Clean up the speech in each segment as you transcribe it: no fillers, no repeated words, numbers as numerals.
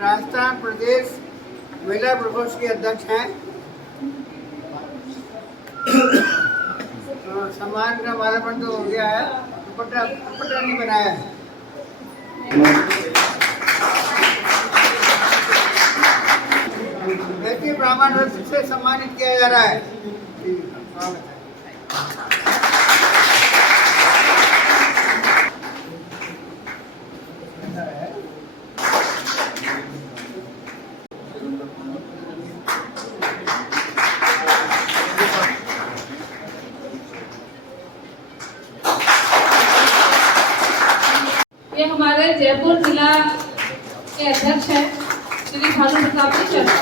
राजस्थान प्रदेश महिला प्रकोष्ठ की अध्यक्ष हैं। सम्मान का माल्यार्पण तो हो गया है, दुपट्टा नहीं बनाया है। व्यक्ति प्रमाण पत्र से सम्मानित किया जा रहा है। ये हमारे जयपुर जिला के अध्यक्ष हैं श्री भानु प्रताप जी शर्मा।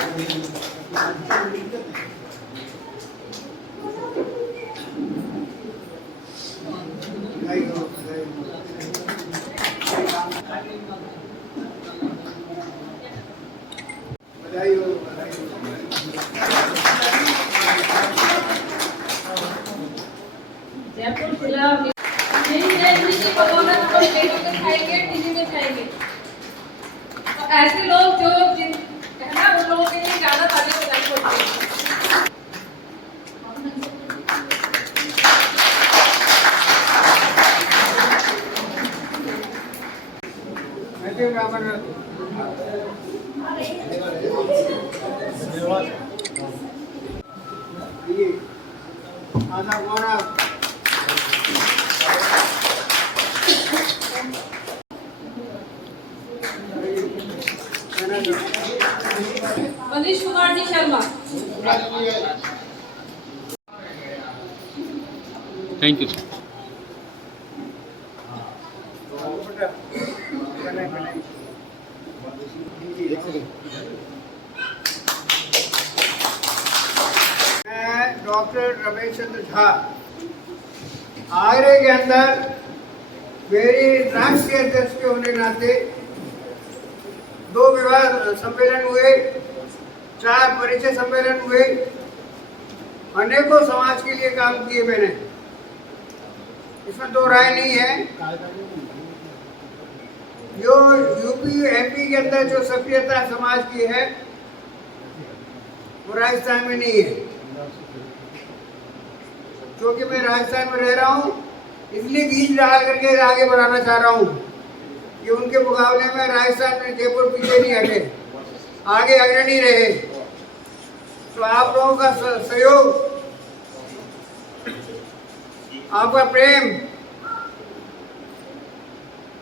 जयपुर जिला टीवी में खाएंगे। तो ऐसे लोग जो है ना, उन लोगों के लिए ज्यादा तारीफ बधाई होती है। Manish Kumar ji Sharma. Thank you sir. मैं डॉक्टर रमेश चंद्र झा, आगरे के अंदर मेरी राष्ट्रीय अध्यक्ष के होने के नाते 2 विवाह सम्मेलन हुए, 4 परिचय सम्मेलन हुए, अनेकों समाज के लिए काम किए मैंने, इसमें 2 राय नहीं है। जो यूपी एमपी के अंदर जो सक्रियता समाज की है वो राजस्थान में नहीं है। क्योंकि मैं राजस्थान में रह रहा हूँ, इसलिए बीज डाल करके आगे बढ़ाना चाह रहा हूँ कि उनके मुकाबले में राजस्थान में जयपुर पीछे नहीं हटे, आगे अग्रणी रहे। तो आप लोगों का सहयोग, आपका प्रेम,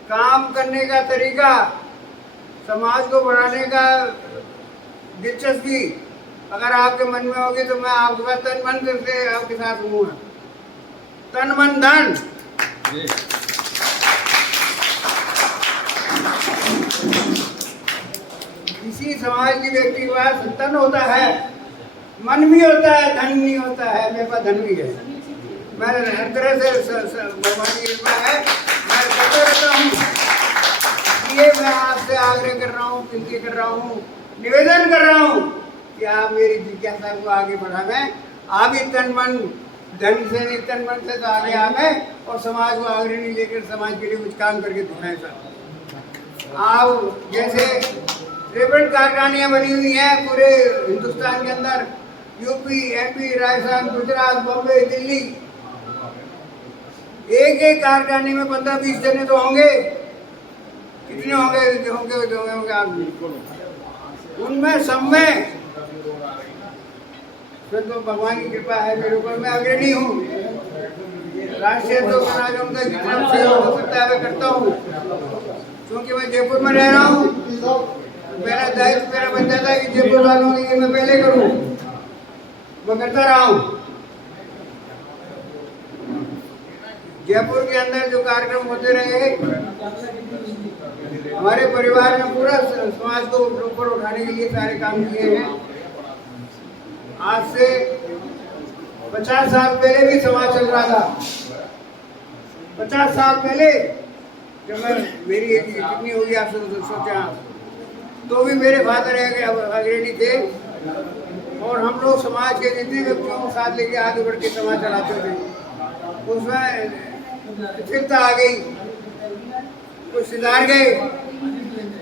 काम करने का तरीका, समाज को बढ़ाने का दिलचस्पी अगर आपके मन में होगी तो मैं आपके साथ तन मन से आपके साथ रहूँगा, तन मन धन। किसी समाज की व्यक्ति के पास तन होता है, मन भी होता है, धन नहीं होता है। मेरे पास धन भी है, मैं हर तरह से भगवान की कृपा है, मैं करता रहता हूँ। इसलिए मैं आपसे आग्रह कर रहा हूँ, विनती कर रहा हूँ, निवेदन कर रहा हूँ कि आप मेरी जिज्ञासा को आगे बढ़ावें। आप ही तन मन धन से नहीं, तन मन से तो आगे आवें और समाज को अग्रणी लेकर समाज के लिए कुछ काम करके दिखाएं। सर, आप जैसे रेबन कारखानियाँ बनी हुई हैं पूरे हिंदुस्तान के अंदर, यूपी, एमपी, राजस्थान, गुजरात, बॉम्बे, दिल्ली, एक कारखाने में 15-20 जने तो होंगे। कितने होंगे आप? उनमें सब में तो भगवान की कृपा है मेरे ऊपर, मैं अग्रणी हूँ। राष्ट्रीय तो उनका जितना सहयोग हो सकता है मैं करता हूँ। क्योंकि मैं जयपुर में रह रहा हूँ, मेरा दायित्व मेरा बन जाता है कि जयपुर वालों के लिए मैं पहले करूँ, मैं करता रहा हूँ। जयपुर के अंदर जो कार्यक्रम होते रहे, हमारे परिवार ने पूरा समाज को ऊपर उठाने के लिए सारे काम किए हैं। आज से 50 साल पहले भी समाज चल रहा था। 50 साल पहले जब मैं मेरी एज कितनी होगी आप सोचा, तो भी मेरे फादर अग्रणी थे और हम लोग समाज के जितने व्यक्तियों को साथ लेके आगे बढ़ के समाज चलाते थे। उसमें स्थिरता आ गई, कुछ सुधार गए।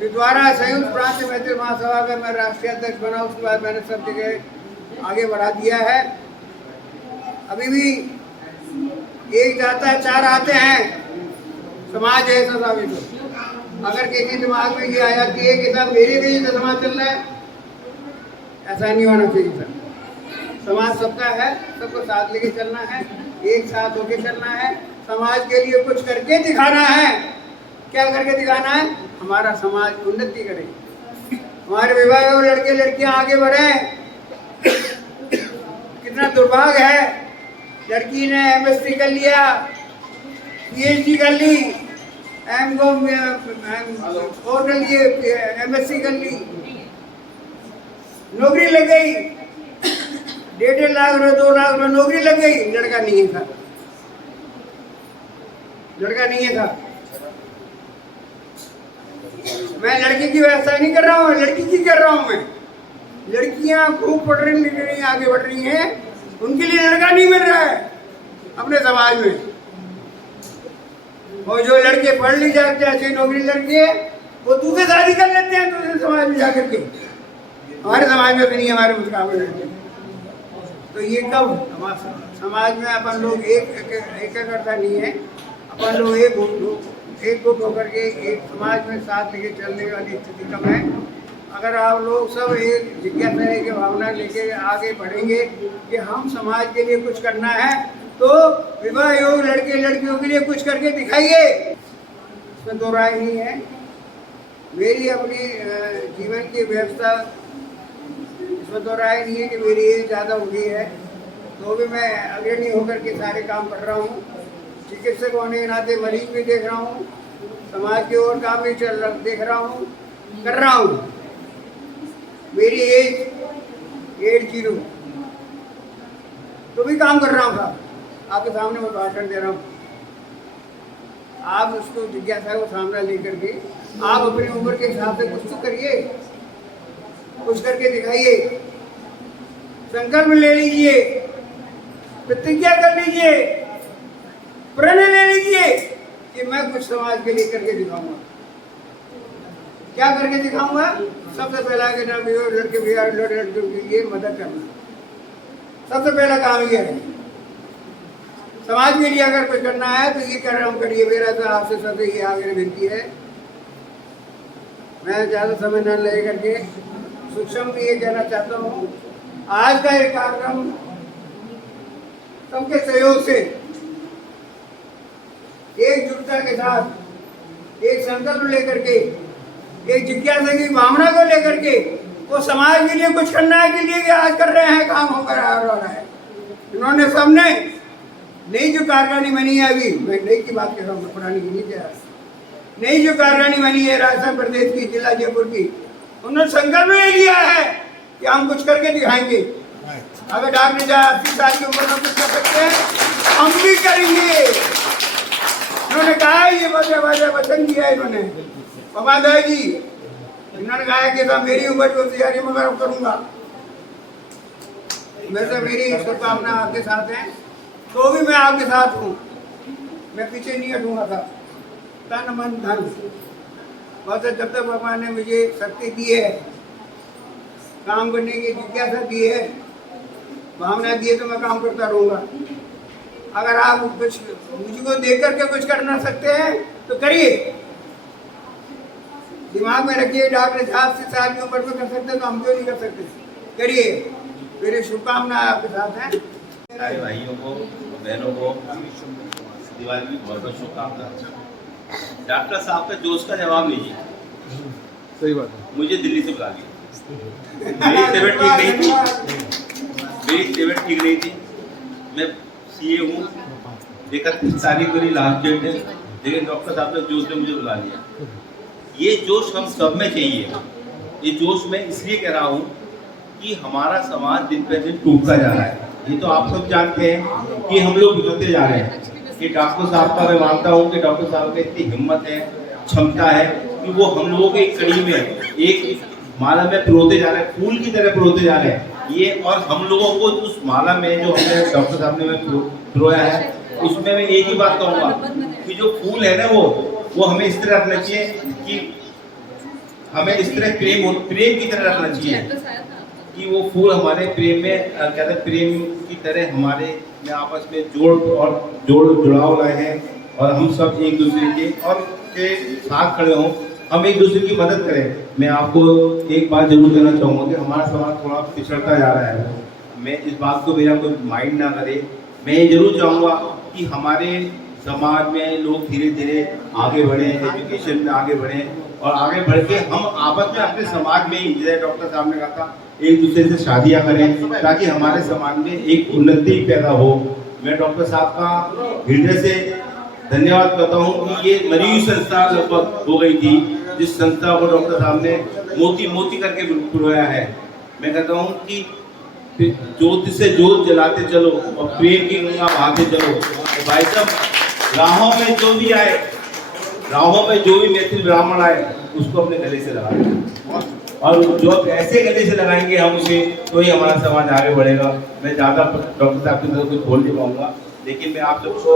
द्वारा संयुक्त प्रांत मैत्री महासभा का मैं राष्ट्रीय अध्यक्ष बना, उसके बाद मैंने सब जगह आगे बढ़ा दिया है। अभी भी एक जाता है चार आते हैं, समाज ऐसा साबित हो। अगर किसी दिमाग में ये आ जाती है कि साहब मेरे भी तो समाज चल रहा है, ऐसा नहीं होना चाहिए सर। समाज सबका है, सबको साथ लेके चलना है, एक साथ होके चलना है, समाज के लिए कुछ करके दिखाना है। क्या करके दिखाना है? हमारा समाज उन्नति करे, हमारे विवाह में लड़के लड़कियां आगे बढ़े। कितना दुर्भाग्य है, लड़की ने एमएससी कर लिया, पीएचडी कर ली, और कर लिए, एमएससी कर ली, नौकरी लग गई, 1.5 लाख 2 लाख नौकरी लग गई, लड़का नहीं था, लड़का नहीं था। मैं लड़की की व्यवस्था नहीं कर रहा हूँ, लड़की की कर रहा हूँ। मैं लड़कियां खूब पढ़ रही, लिख रही, आगे बढ़ रही हैं, उनके लिए लड़का नहीं मिल रहा है अपने समाज में। और जो लड़के पढ़ ली जाते हैं, अच्छी नौकरी लड़के, वो दूसरे शादी कर लेते हैं दूसरे समाज में जाकर के। हमारे समाज में तो नहीं, हमारे मुकाबले लड़के। तो ये कब समाज में अपन लोग एकता नहीं है, अपन लोग एक गुट होकर के एक समाज में साथ लेके चलने वाली स्थिति कम है। अगर आप लोग सब एक जिज्ञासा की भावना लेके आगे बढ़ेंगे कि हम समाज के लिए कुछ करना है, तो विवाह योग लड़के लड़कियों के लिए कुछ करके दिखाइए, इसमें दो राय नहीं है। मेरी अपनी जीवन की व्यवस्था, इसमें दो राय नहीं है कि मेरी एज ज़्यादा हो गई है, तो भी मैं अग्रणी होकर के सारे काम कर रहा हूँ। चिकित्सक होने के नाते मरीज भी देख रहा हूँ, समाज के और काम भी देख रहा हूँ, कर रहा हूँ। मेरी एज 80, तो भी काम कर रहा हूँ साहब, आपके सामने मैं भाषण दे रहा हूँ। आप उसको जिज्ञासा को सामने लेकर के आप अपनी उम्र के हिसाब से कुछ तो करिए, कुछ करके दिखाइए, संकल्प ले लीजिए, प्रतिज्ञा कर लीजिए, प्रण ले लीजिए कि मैं कुछ समाज के लिए करके दिखाऊंगा। क्या करके दिखाऊंगा? सबसे पहला कि ना लड़के लड़कियों के लिए मदद करना, सबसे पहला काम ये है। समाज के लिए अगर कुछ करना है तो ये काम करिए। मेरा तो आपसे सबसे ये आगे विनती है। मैं ज़्यादा समय न ले करके सूक्ष्म भी ये कहना चाहता हूँ, आज का ये कार्यक्रम सबके सहयोग से, एकजुटता के साथ, एक संकल्प लेकर के, एक जिज्ञासा की भावना को लेकर के, वो समाज के लिए कुछ करना है के लिए आज कर रहे हैं, काम होकर आ रहा है। इन्होंने सबने नई जो कार्यकारिणी बनी है, अभी मैं नई की बात कर रहा हूँ, पुरानी की नहीं कह रहा, नई जो कार्यकारिणी बनी है राजस्थान प्रदेश की, जिला जयपुर की, उन्होंने संकल्प ले लिया है कि हम कुछ करके दिखाएंगे। अगर डॉक्टर 80 साल की उम्र में कुछ कर सकते हैं, हम भी करेंगे। इन्होंने कहा है, ये वचन दिया है इन्होंने, बाबा दाई जी, इन्होंने कहा कि तो मेरी उम्र की तैयारी में मैं करूंगा। वैसे मेरी शुभकामना आपके साथ है, तो भी मैं आपके साथ हूँ, मैं पीछे नहीं हटूंगा था। तन मन धन, बस जब तक भगवान ने मुझे शक्ति दी है, काम करने की जिज्ञासा दी है, भावना दी है, तो मैं काम करता रहूँगा। अगर आप कुछ मुझको देख करके कुछ कर ना सकते हैं तो करिए, दिमाग में रखिए। डॉक्टर 80 साल की उम्र में कर सकते तो हम क्यों नहीं कर सकते? करिए। मेरी शुभकामनाएं आपके साथ हैं। सारे भाइयों को, बहनों को दिवाली की बहुत बहुत शुभकामनाएं। डॉक्टर साहब का जोश का जवाब लीजिए। सही बात है। मुझे दिल्ली से बुला लिया, मेरी तबीयत ठीक नहीं थी। मैं सीए हूँ, 31 तारीख मेरी लास्ट डेट है, लेकिन डॉक्टर साहब ने जोश में मुझे बुला लिया। ये जोश हम सब में चाहिए। ये जोश मैं इसलिए कह रहा हूँ कि हमारा समाज दिन पे दिन टूटता जा रहा है। ये तो आप सब जानते हैं कि हम लोग बिगड़ते जा रहे हैं। कि डॉक्टर साहब का मैं मानता हूँ कि डॉक्टर साहब में इतनी हिम्मत है, क्षमता है कि वो हम लोगों के कड़ी में एक माला में पिरोते जा रहे हैं, फूल की तरह पिरोते जा रहे हैं ये। और हम लोगों को उस माला में जो हमने डॉक्टर साहब ने पिरोया है, उसमें मैं एक ही बात कहूँगा कि जो फूल है ना वो हमें इस तरह रखना चाहिए कि हमें इस तरह प्रेम की तरह रखना चाहिए कि वो फूल हमारे प्रेम में कहते हैं प्रेम की तरह हमारे में आपस में जुड़ाव लाए हैं, और हम सब एक दूसरे के और के साथ खड़े हों, हम एक दूसरे की मदद करें। मैं आपको एक बात जरूर कहना चाहूँगा कि हमारा समाज थोड़ा पिछड़ता जा रहा है। मैं इस बात को मेरा कोई माइंड ना करे, मैं ये जरूर चाहूँगा कि हमारे समाज में लोग धीरे धीरे आगे बढ़ें, एजुकेशन में आगे बढ़ें, और आगे बढ़ के हम आपस में अपने समाज में ही, जैसे डॉक्टर साहब ने कहा था, एक दूसरे से शादियाँ करें ताकि हमारे समाज में एक उन्नति पैदा हो। मैं डॉक्टर साहब का हृदय से धन्यवाद करता हूँ कि ये मरीज संस्था लगभग हो गई थी, जिस संस्था को डॉक्टर साहब ने मोती करके पिरोया है। मैं कहता हूँ कि ज्योति से ज्योत जलाते चलो और प्रेम की गंगा बहाते चलो। भाई साहब, राहों में जो भी आए, राहों में जो भी मैथिल ब्राह्मण आए, उसको अपने गले से लगाए, और जो ऐसे गले से लगाएंगे हम उसे, तो ही हमारा समाज आगे बढ़ेगा। मैं ज़्यादा डॉक्टर साहब की तरफ कुछ बोल नहीं पाऊँगा, लेकिन मैं आप सबको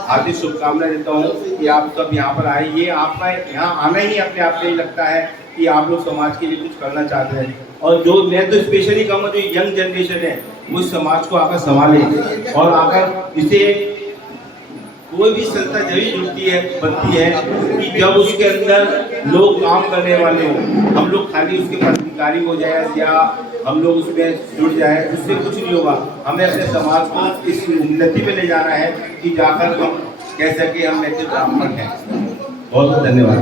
हार्दिक शुभकामनाएं देता हूँ कि आप सब यहाँ पर आए। ये आपका यहाँ आना ही अपने आप में लगता है कि आप लोग समाज के लिए कुछ करना चाहते हैं, और जो मैं तो स्पेशली कहूँगा जो यंग जनरेशन है वो समाज को आकर संभाले, और आकर इसे कोई भी संस्था जभी जुड़ती है बनती है कि जब उसके अंदर लोग काम करने वाले हों। हम लोग खाली उसके पदाधिकारी हो जाए या हम लोग उसमें जुड़ जाए, उससे कुछ नहीं होगा। हमें अपने समाज को इस उन्नति में ले जाना है कि जाकर हम कह सके हम मैथिल ब्राह्मण हैं। बहुत बहुत धन्यवाद।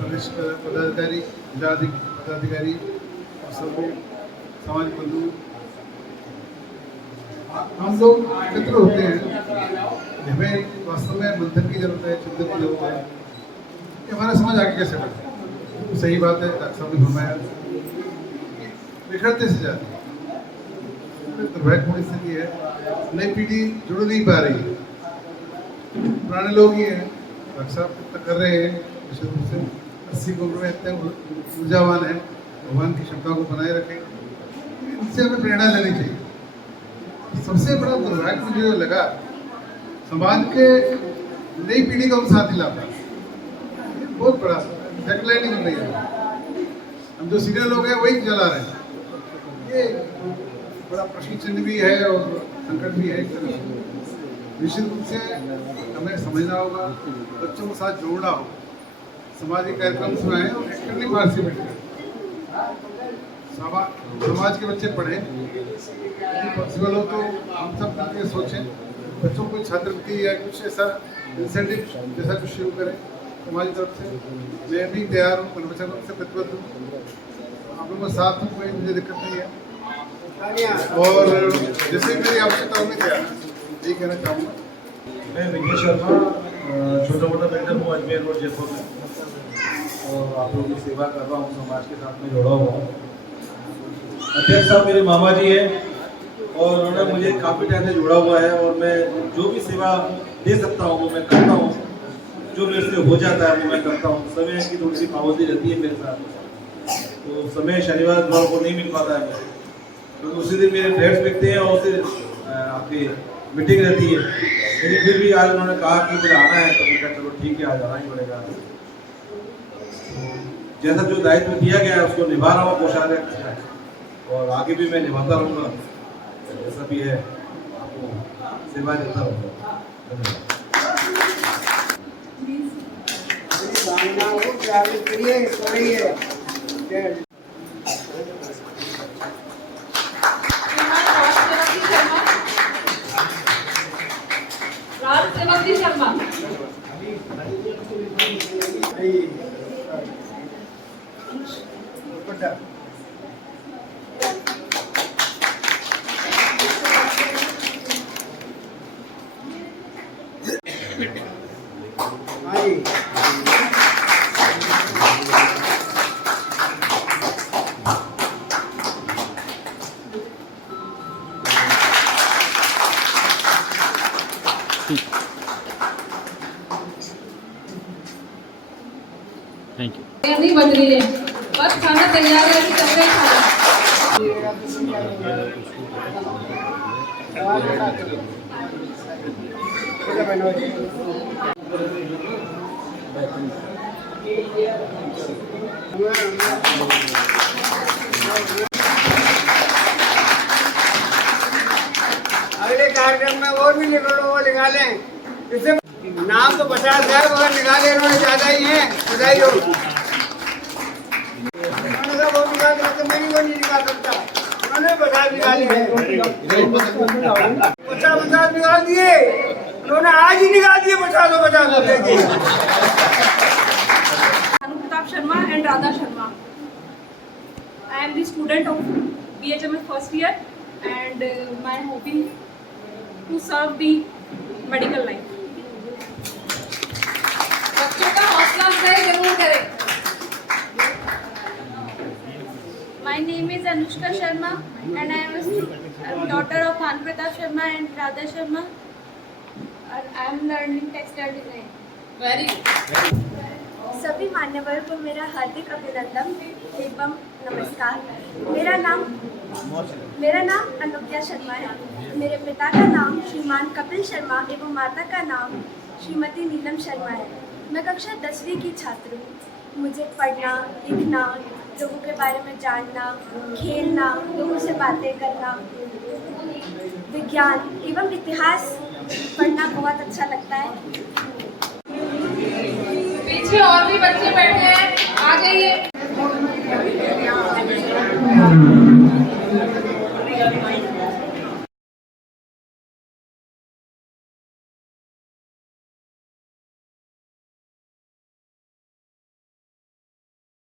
वरिष्ठ पदाधिकारी, पदाधिकारी और सभी समाज बंधु, हम लोग एकत्र होते हैं। हमें वास्तव में मंथन की जरूरत है, चिंतन की जरूरत है कि हमारा समाज आगे कैसे बढ़े। सही बात है, डॉक्टर साहब ने फरमाया बिखरते से जाती है। दुर्भाग्यपूर्ण स्थिति है, नई पीढ़ी जुड़ नहीं पा रही है। पुराने लोग ही हैं, डॉक्टर साहब तक कर रहे हैं, निश्चित रूप से 80 की उम्र में इतने ऊर्जावान है, भगवान की क्षमता को बनाए रखें। इनसे हमें प्रेरणा लेनी चाहिए। सबसे बड़ा दुर्भाग्य मुझे जो लगा, समाज के नई पीढ़ी को हम साथ नहीं ला पाए। ये बहुत बड़ा सेटलाइटिंग हो रही है। हम जो सीनियर लोग हैं वही चला रहे हैं। ये बड़ा प्रश्न चिन्ह भी है और संकट भी है एक तरह से। निश्चित रूप से हमें समझना होगा, बच्चों के साथ जोड़ना होगा, सामाजिक कार्यक्रम सुनाएं और एक्टिवली पार्टिसिपेट करें। समाज के बच्चे पढ़ें, पॉसिबल हो तो हम सब करके सोचें, बच्चों को छात्रवृत्ति या कुछ ऐसा इंसेंटिव जैसा कुछ शुरू करें हमारी तरफ से। मैं भी तैयार हूँ, पुनर्वचन से प्रतिबद्ध हूँ, आप लोगों के साथ हूँ, कोई मुझे दिक्कत नहीं है। और जैसे मेरी आवश्यकता होगी तैयार, यही कहना चाहूँगा। मैं विजय शर्मा, छोटा मोटा बिल्डर हूँ अजमेर रोड जयपुर में, और आप लोगों की सेवा कर रहा हूँ, समाज के साथ में जुड़ा हुआ हूँ। अध्यक्ष साहब मेरे मामा जी हैं और उन्होंने मुझे काफ़ी टाइम से जुड़ा हुआ है, और मैं जो भी सेवा दे सकता हूँ वो मैं करता हूँ, जो मेरे से हो जाता है वो मैं करता हूँ। समय की थोड़ी सी पाबंदी रहती है मेरे साथ, तो समय शनिवार इतवार को नहीं मिल पाता है मुझे, क्योंकि तो उसी दिन मेरे फ्लैट्स बिकते हैं और उसी आपकी मीटिंग रहती है। लेकिन फिर भी आज उन्होंने कहा कि मुझे आना है, तो मैं कहा चलो ठीक है, आज आना ही पड़ेगा। तो जैसा जो दायित्व दिया गया है उसको निभा रहा हूँ कोषाध्यक्ष, और आगे भी मैं निभाता रहूँगा, जैसा भी है आपको सेवा देता रहूँगा। राज सेवक शर्मा, थैंक यू। नहीं बज रही है, बस खाना तैयार है, चल रहे खाना। अगले कार्यक्रम में और भी वो लिखा लें, जिससे नाम तो 50 है मगर निकाले उन्होंने ज्यादा ही है। बधाई हो। उन्होंने कहा वो निकाल सकते, मैं नहीं वो नहीं निकाल सकता, उन्होंने 50 निकाले हैं। 50 निकाल दिए उन्होंने, आज ही निकाल दिए 50 लेके। अनुप्रताप Sharma and Radha Sharma. I am the student of BHMS first year and I am hoping to serve the medical line. बच्चों का हौसला अफजाई जरूर करें। My name is Anushka Sharma and I am a daughter of Anupratap Sharma and Radha Sharma. And I am learning textile design. Very good. सभी मान्यवरों को मेरा हार्दिक अभिनंदन एवं नमस्कार। मेरा नाम अनुज्ञा शर्मा है। मेरे पिता का नाम श्रीमान कपिल शर्मा एवं माता का नाम श्रीमती नीलम शर्मा है। मैं कक्षा 10वीं की छात्र हूँ। मुझे पढ़ना, लिखना, लोगों के बारे में जानना, खेलना, लोगों से बातें करना, विज्ञान एवं इतिहास पढ़ना बहुत अच्छा लगता है। पीछे और भी बच्चे बैठे हैं, आ जाइए।